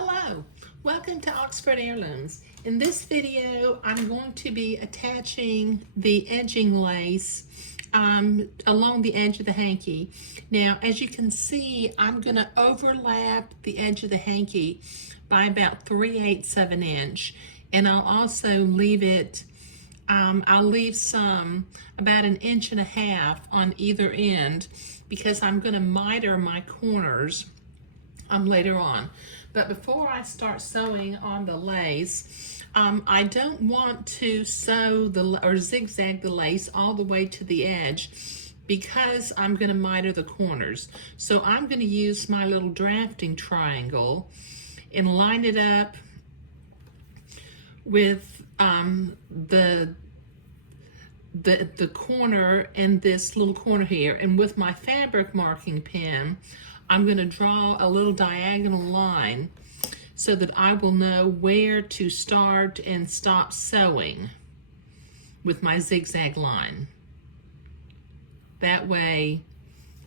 Hello, welcome to Oxford Heirlooms. In this video, I'm going to be attaching the edging lace along the edge of the hanky. Now, as you can see, I'm going to overlap the edge of the hanky by about 3/8 of an inch, and I'll also leave it, I'll leave some about 1.5 inches on either end because I'm going to miter my corners later on. But before I start sewing on the lace, I don't want to sew or zigzag the lace all the way to the edge because I'm going to miter the corners. So I'm going to use my little drafting triangle and line it up with the corner and this little corner here. And with my fabric marking pen, I'm going to draw a little diagonal line so that I will know where to start and stop sewing with my zigzag line. That way,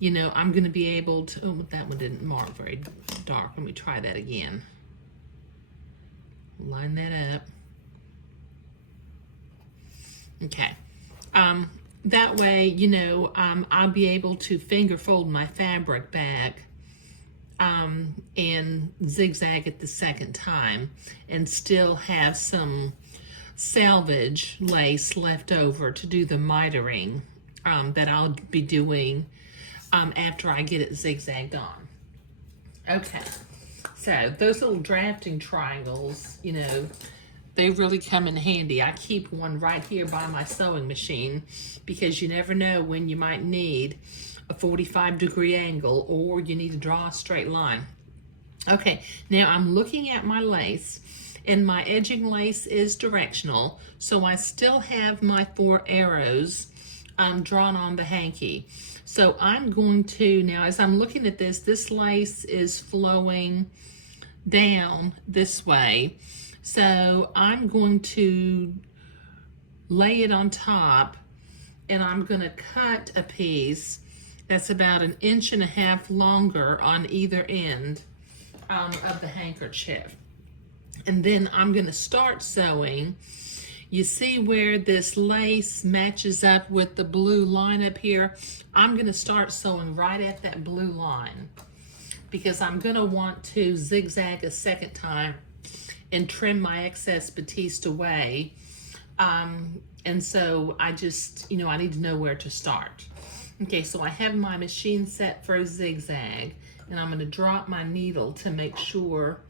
you know, I'm going to be able to, oh, that one didn't mark very dark. Let me try that again. Line that up. Okay. That way, you know, I'll be able to finger fold my fabric back and zigzag it the second time and still have some salvage lace left over to do the mitering that I'll be doing after I get it zigzagged on. Okay, so those little drafting triangles, you know, they really come in handy. I keep one right here by my sewing machine because you never know when you might need a 45-degree angle or you need to draw a straight line. Okay, now I'm looking at my lace, and my edging lace is directional, so I still have my 4 arrows drawn on the hanky. So I'm going to, now as I'm looking at this lace is flowing down this way. So I'm going to lay it on top, and I'm going to cut a piece that's about 1.5 inches longer on either end of the handkerchief. And then I'm going to start sewing. You see where this lace matches up with the blue line up here? I'm going to start sewing right at that blue line because I'm going to want to zigzag a second time and trim my excess batiste away. And so I just, you know, I need to know where to start. Okay, so I have my machine set for a zigzag, and I'm gonna drop my needle to make sure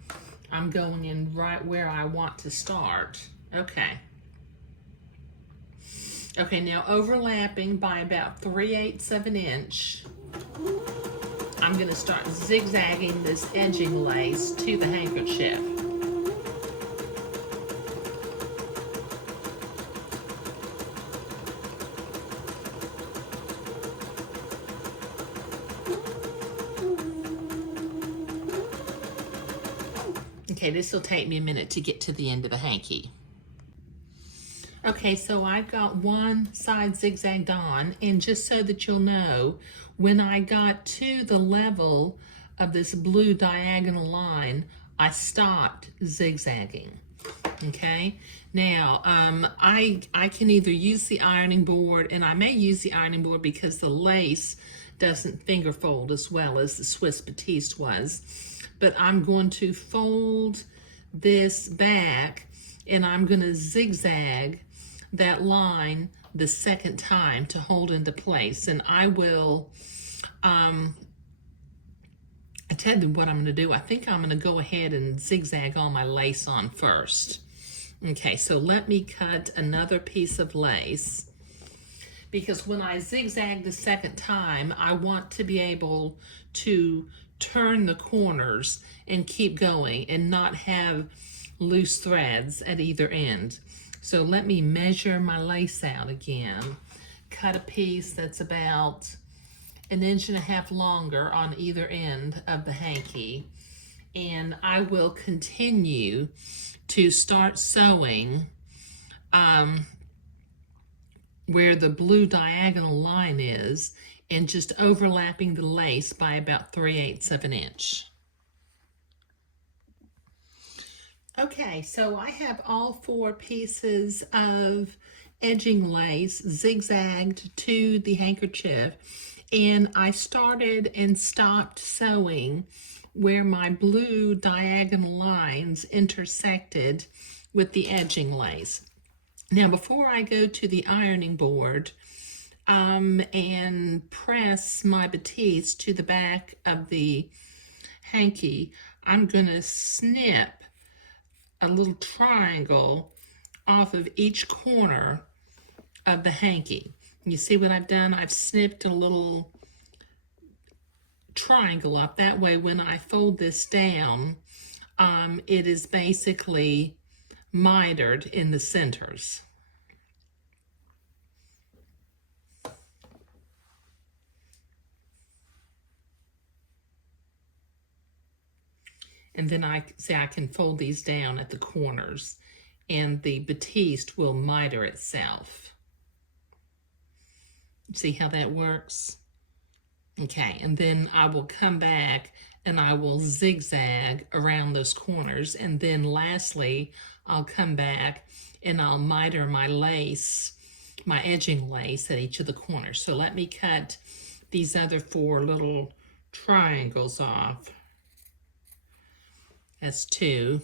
I'm going in right where I want to start. Okay. Okay, now overlapping by about 3/8 of an inch, I'm gonna start zigzagging this edging lace to the handkerchief. Okay, this will take me a minute to get to the end of the hanky. Okay, so I've got one side zigzagged on, and just so that you'll know, when I got to the level of this blue diagonal line, I stopped zigzagging. Okay, now I can either use the ironing board, and I may use the ironing board because the lace doesn't finger fold as well as the Swiss batiste was. But I'm going to fold this back, and I'm going to zigzag that line the second time to hold into place. And I will, I tell you what I'm going to do. I think I'm going to go ahead and zigzag all my lace on first. Okay, so let me cut another piece of lace, because when I zigzag the second time, I want to be able to turn the corners and keep going and not have loose threads at either end. So let me measure my lace out again. Cut a piece that's about 1.5 inches longer on either end of the hanky. And I will continue to start sewing where the blue diagonal line is, and just overlapping the lace by about 3/8 of an inch. Okay, so I have all 4 pieces of edging lace zigzagged to the handkerchief, and I started and stopped sewing where my blue diagonal lines intersected with the edging lace. Now, before I go to the ironing board and press my batiste to the back of the hanky, I'm going to snip a little triangle off of each corner of the hanky. You see what I've done? I've snipped a little triangle up. That way when I fold this down, it is basically mitered in the centers. And then I can fold these down at the corners and the batiste will miter itself. See how that works? Okay, and then I will come back and I will zigzag around those corners, and then lastly I'll come back and I'll miter my lace, my edging lace at each of the corners. So let me cut these other 4 little triangles off. That's 2.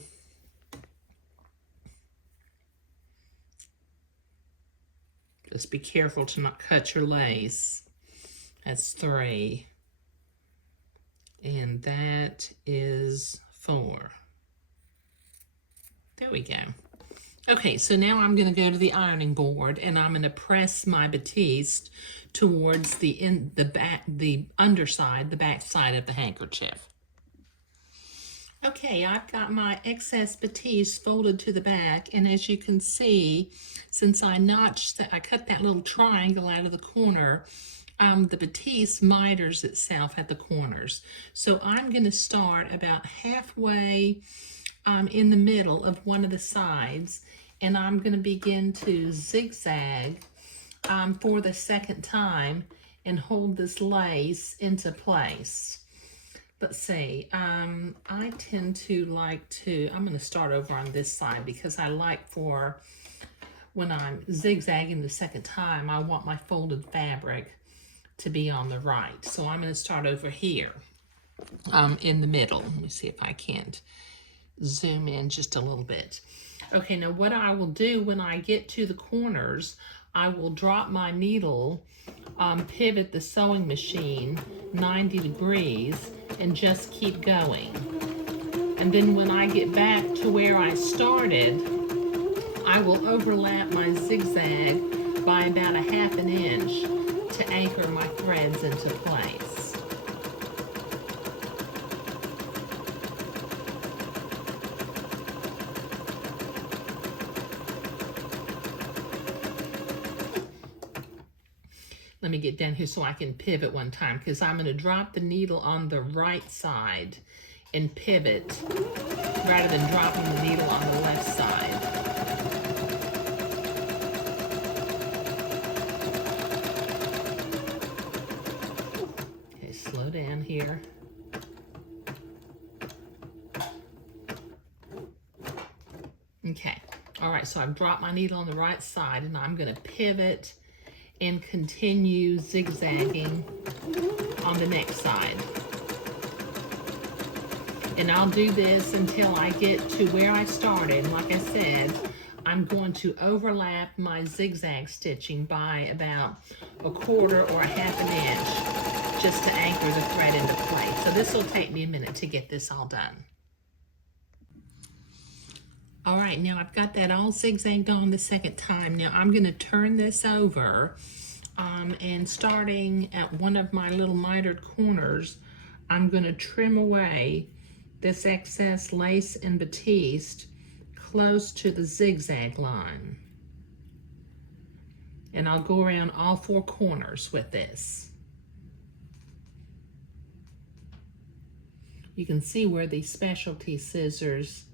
Just be careful to not cut your lace. That's 3. And that is 4. There we go. Okay, so now I'm going to go to the ironing board and I'm going to press my batiste towards the underside, the back side of the handkerchief. Okay, I've got my excess batiste folded to the back, and as you can see, since I cut that little triangle out of the corner, the batiste miters itself at the corners. So I'm going to start about halfway in the middle of one of the sides, and I'm going to begin to zigzag for the second time and hold this lace into place. Let's see, I tend to I'm going to start over on this side because I like when I'm zigzagging the second time, I want my folded fabric to be on the right. So I'm going to start over here in the middle. Let me see if I can't zoom in just a little bit. Okay, now what I will do when I get to the corners, I will drop my needle, pivot the sewing machine 90 degrees, and just keep going. And then when I get back to where I started, I will overlap my zigzag by about 1/2 inch to anchor my threads into place. Let me get down here so I can pivot one time, because I'm going to drop the needle on the right side and pivot rather than dropping the needle on the left side. Okay, slow down here. Okay, all right, so I've dropped my needle on the right side and I'm going to pivot and continue zigzagging on the next side. And I'll do this until I get to where I started. Like I said, I'm going to overlap my zigzag stitching by about 1/4 or 1/2 inch just to anchor the thread into place. So this will take me a minute to get this all done. All right, now I've got that all zigzagged on the second time. Now I'm going to turn this over and starting at one of my little mitered corners, I'm going to trim away this excess lace and batiste close to the zigzag line. And I'll go around all 4 corners with this. You can see where these specialty scissors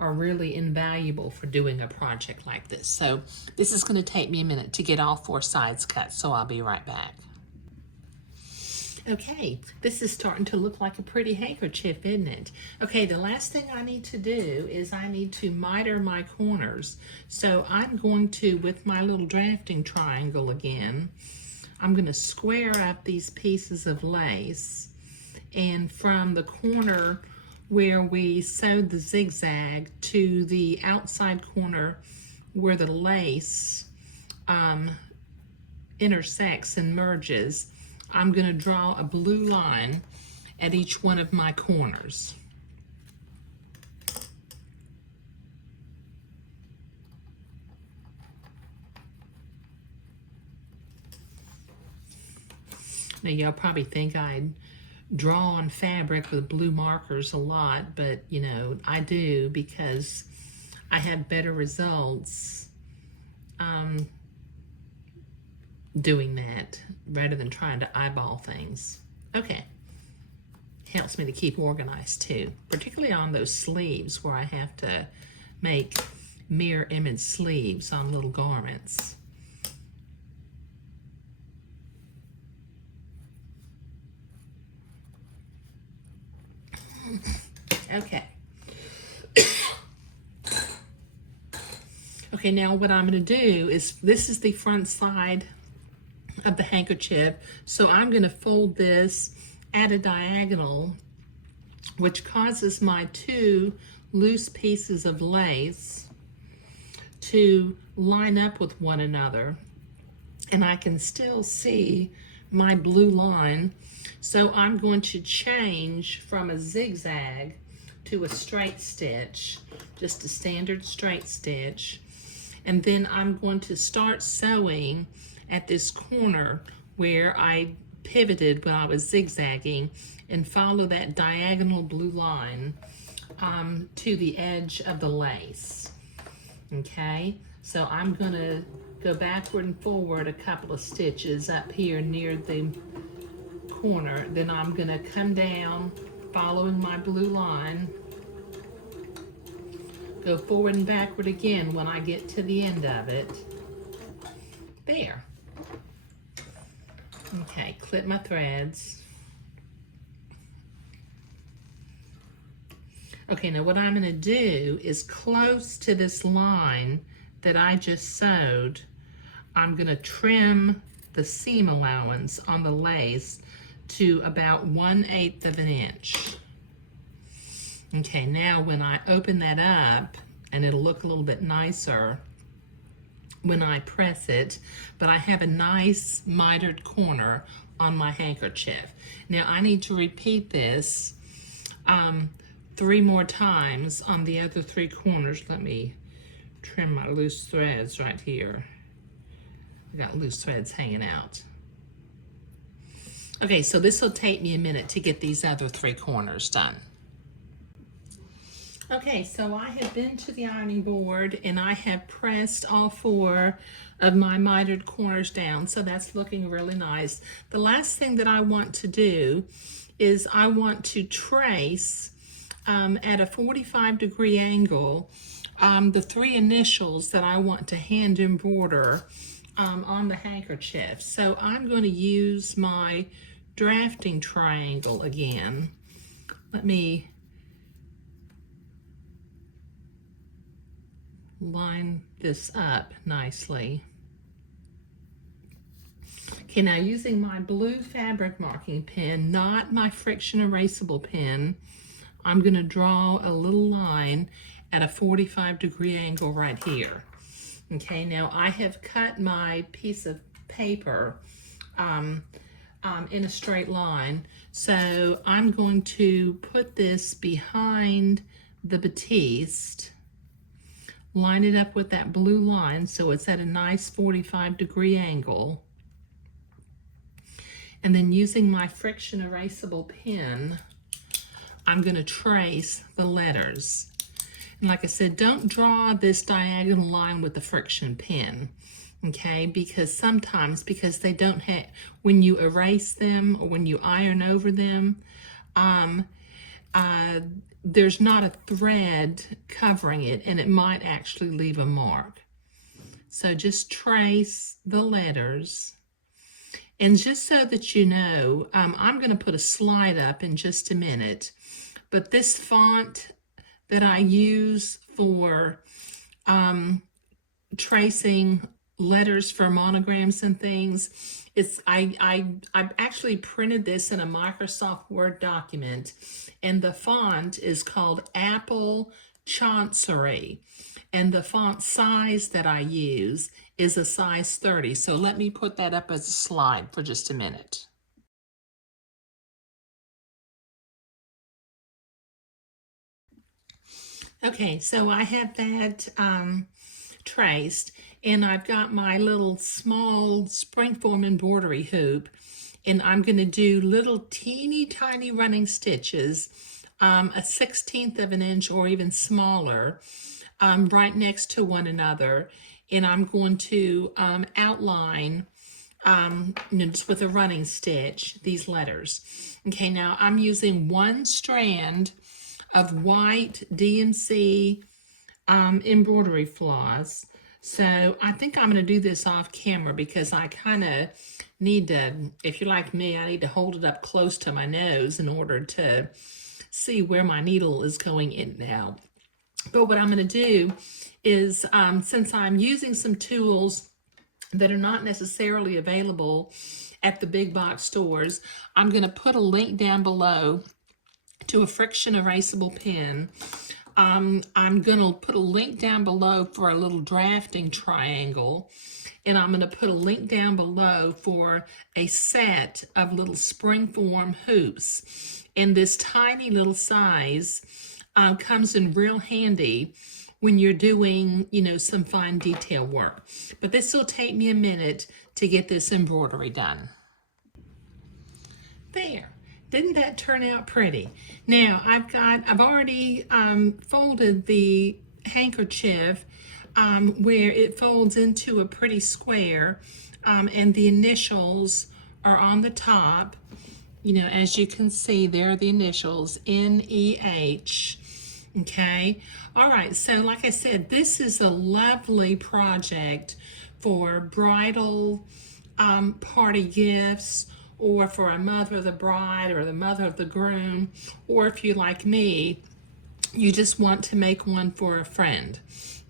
are really invaluable for doing a project like this. So this is going to take me a minute to get all 4 sides cut, so I'll be right back. Okay, this is starting to look like a pretty handkerchief, isn't it? Okay, the last thing I need to do is I need to miter my corners. So I'm going to, with my little drafting triangle again, I'm going to square up these pieces of lace. And from the corner where we sewed the zigzag to the outside corner where the lace intersects and merges, I'm going to draw a blue line at each one of my corners. Now y'all probably think I draw on fabric with blue markers a lot, but you know, I do because I have better results doing that rather than trying to eyeball things. Okay, helps me to keep organized too, particularly on those sleeves where I have to make mirror image sleeves on little garments. Okay. Okay, now what I'm going to do is, this is the front side of the handkerchief, so I'm going to fold this at a diagonal, which causes my two loose pieces of lace to line up with one another, and I can still see my blue line. So I'm going to change from a zigzag to a straight stitch, just a standard straight stitch, and then I'm going to start sewing at this corner where I pivoted when I was zigzagging and follow that diagonal blue line to the edge of the lace. Okay, so I'm gonna go backward and forward a couple of stitches up here near the corner. Then I'm gonna come down following my blue line, go forward and backward again when I get to the end of it. There. Okay, clip my threads. Okay, now what I'm going to do is close to this line that I just sewed, I'm going to trim the seam allowance on the lace to about 1/8 of an inch. Okay, now when I open that up, and it'll look a little bit nicer when I press it, but I have a nice mitered corner on my handkerchief. Now I need to repeat this 3 more times on the other 3 corners. Let me trim my loose threads right here. I got loose threads hanging out. Okay, so this will take me a minute to get these other 3 corners done. Okay, so I have been to the ironing board and I have pressed all 4 of my mitered corners down, so that's looking really nice. The last thing that I want to do is I want to trace at a 45-degree angle the 3 initials that I want to hand embroider on the handkerchief. So I'm going to use my drafting triangle again. Let me line this up nicely. Okay, now using my blue fabric marking pen, not my friction erasable pen, I'm going to draw a little line at a 45-degree angle right here. Okay, now I have cut my piece of paper in a straight line, so I'm going to put this behind the batiste, line it up with that blue line so it's at a nice 45-degree angle, and then using my friction erasable pen, I'm going to trace the letters. And like I said, don't draw this diagonal line with the friction pen, okay? Because sometimes, because they don't have, when you erase them or when you iron over them, there's not a thread covering it and it might actually leave a mark. So just trace the letters And just so that you know, I'm going to put a slide up in just a minute, but this font that I use for tracing letters for monograms and things, I actually printed this in a Microsoft Word document, and the font is called Apple Chancery, and the font size that I use is a size 30. So let me put that up as a slide for just a minute. Okay, so I have that traced, and I've got my little small springform embroidery hoop, and I'm going to do little teeny tiny running stitches, a 1/16 of an inch or even smaller, right next to one another, and I'm going to outline just with a running stitch these letters. Okay, now I'm using one strand of white DMC embroidery floss. So I think I'm going to do this off camera because I kind of need to, if you're like me, I need to hold it up close to my nose in order to see where my needle is going in now. But what I'm going to do is, since I'm using some tools that are not necessarily available at the big box stores, I'm going to put a link down below to a friction erasable pen. I'm going to put a link down below for a little drafting triangle, and I'm going to put a link down below for a set of little springform hoops. And this tiny little size comes in real handy when you're doing, some fine detail work. But this will take me a minute to get this embroidery done. There. Didn't that turn out pretty? Now I've already folded the handkerchief where it folds into a pretty square, and the initials are on the top. As you can see, there are the initials, N-E-H. Okay. All right. So like I said, this is a lovely project for bridal party gifts, or for a mother of the bride or the mother of the groom, or if you like me, you just want to make one for a friend.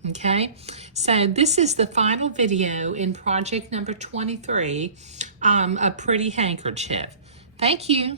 Okay, so this is the final video in project number 23, A Pretty Handkerchief. Thank you.